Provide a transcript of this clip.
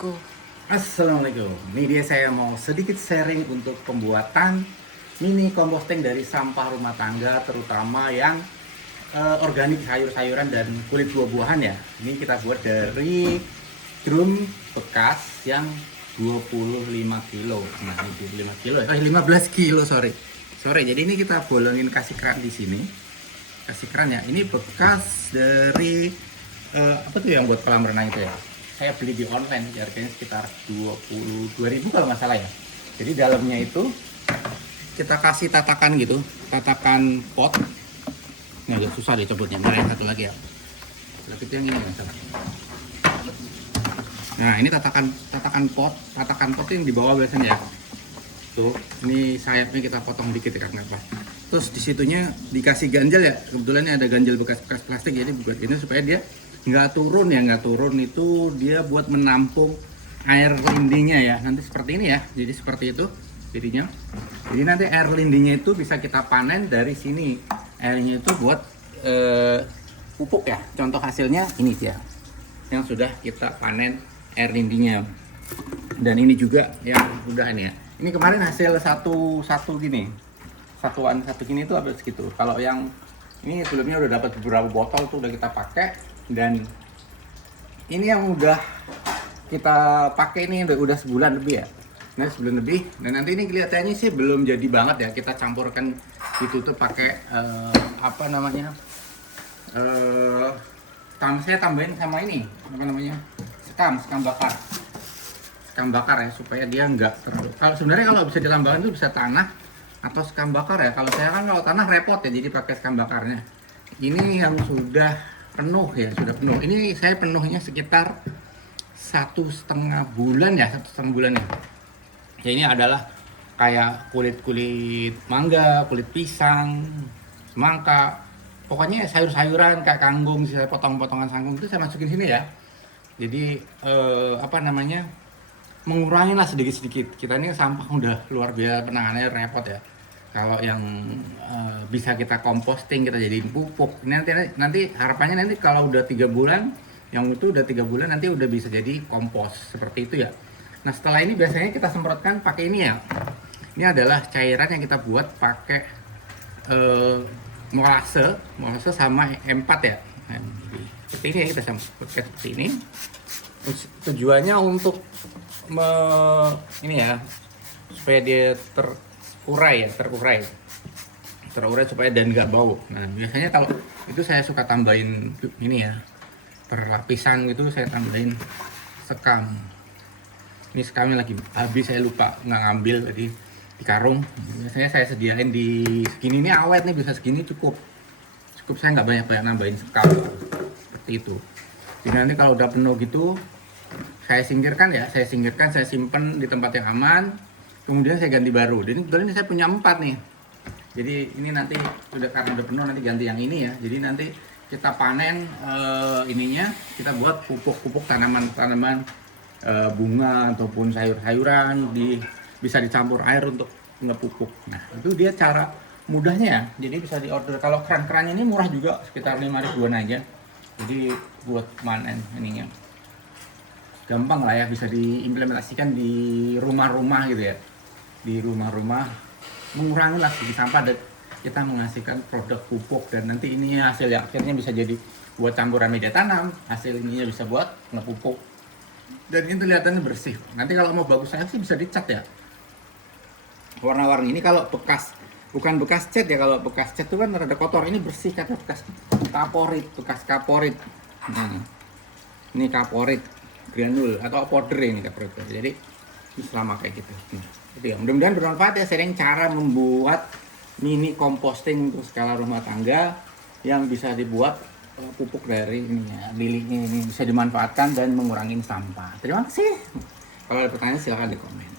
Go. Assalamualaikum. Ini dia saya mau sedikit sharing untuk pembuatan mini composting dari sampah rumah tangga, terutama yang organik sayur-sayuran dan kulit buah-buahan ya. Ini kita buat dari drum bekas yang 25 kilo. Nah, ini 25 kilo, 15 kilo, sorry. Jadi ini kita bolongin kasih keran di sini. Kasih keran ya. Ini bekas dari apa tuh yang buat kolam renang itu ya. Saya beli di online, harganya sekitar 22.000 kalau nggak salah ya. Jadi dalamnya itu kita kasih tatakan gitu, tatakan pot. Ini agak susah dicabutnya, nah yang satu lagi ya. Itu yang ini nggak salah. Nah ini tatakan pot yang di bawah biasanya ya. Tuh, ini sayapnya kita potong dikit ya karena apa? Terus disitunya dikasih ganjel ya. Kebetulan ini ada ganjel bekas plastik, jadi buat ini supaya dia nggak turun itu dia buat menampung air lindingnya ya, nanti seperti ini ya, jadi seperti itu jadinya. Jadi nanti air lindingnya itu bisa kita panen dari sini, airnya itu buat pupuk ya. Contoh hasilnya ini dia yang sudah kita panen air lindingnya, dan ini juga yang udah ini ya. Ini kemarin hasil satu gini, satuan satu gini itu habis segitu. Kalau yang ini sebelumnya udah dapat beberapa botol tuh udah kita pakai. Dan ini yang udah kita pakai ini udah sebulan lebih ya. Nah, sebulan lebih. Dan nanti ini kelihatannya sih belum jadi banget ya. Kita campurkan ditutup pakai apa namanya? Saya tambahin sama ini apa namanya? Sekam bakar. Sekam bakar ya supaya dia enggak terlalu. Kalau sebenarnya kalau bisa ditambahkan tuh bisa tanah atau sekam bakar ya. Kalau saya kan kalau tanah repot ya, jadi pakai sekam bakarnya. Ini yang sudah penuh ya, sudah penuh. Ini saya penuhnya sekitar 1,5 bulan ya, 1,5 bulan ya. Ya ini adalah kayak kulit mangga, kulit pisang, semangka, pokoknya sayur-sayuran kayak kangkung, saya potong-potongan kangkung itu saya masukin sini ya. Jadi apa namanya, mengurangi lah sedikit-sedikit. Kita ini sampah udah luar biasa penanganannya repot ya. Kalau yang bisa kita composting, kita jadiin pupuk. Nanti harapannya nanti kalau udah 3 bulan, yang itu udah 3 bulan nanti udah bisa jadi kompos seperti itu ya. Nah setelah ini biasanya kita semprotkan pakai ini ya. Ini adalah cairan yang kita buat pakai molase sama M4 ya. Nah, seperti ini ya, kita semprotkan seperti ini. Tujuannya untuk ini ya, supaya dia terurai supaya dan nggak bau. Nah biasanya kalau itu saya suka tambahin ini ya, per lapisan gitu saya tambahin sekam. Ini sekamnya lagi habis, saya lupa nggak ngambil tadi di karung. Biasanya saya sediain di segini, ini awet nih, bisa segini cukup, saya nggak banyak nambahin sekam seperti itu. Jadi nanti kalau udah penuh gitu saya singkirkan, saya simpen di tempat yang aman. Kemudian saya ganti baru. Jadi kebetulan ini saya punya 4 nih. Jadi ini nanti karena udah penuh, nanti ganti yang ini ya. Jadi nanti kita panen ininya, kita buat pupuk tanaman bunga ataupun sayur-sayuran, bisa dicampur air untuk ngepupuk. Nah itu dia cara mudahnya ya. Jadi bisa diorder. Kalau keran ini murah juga, sekitar 5.000-an aja. Jadi buat panen ininya gampang lah ya, bisa diimplementasikan di rumah-rumah gitu ya. Di rumah-rumah mengurangi lah segi sampah dan kita menghasilkan produk pupuk, dan nanti ini hasil yang akhirnya bisa jadi buat campuran media tanam, hasil ininya bisa buat ngepupuk, dan ini kelihatannya bersih. Nanti kalau mau bagus saya sih bisa dicat ya, warna-warni. Ini kalau bukan bekas cat ya, kalau bekas cat itu kan rada kotor, ini bersih kata bekas kaporit. Ini kaporit granul atau powder ini kaporit. Jadi selama kayak gitu. Itu ya, mudah-mudahan bermanfaat ya, sharing cara membuat mini composting untuk skala rumah tangga yang bisa dibuat pupuk dari ini ya, lilihnya ini bisa dimanfaatkan dan mengurangi sampah. Terima kasih. Kalau ada pertanyaan silahkan di komen.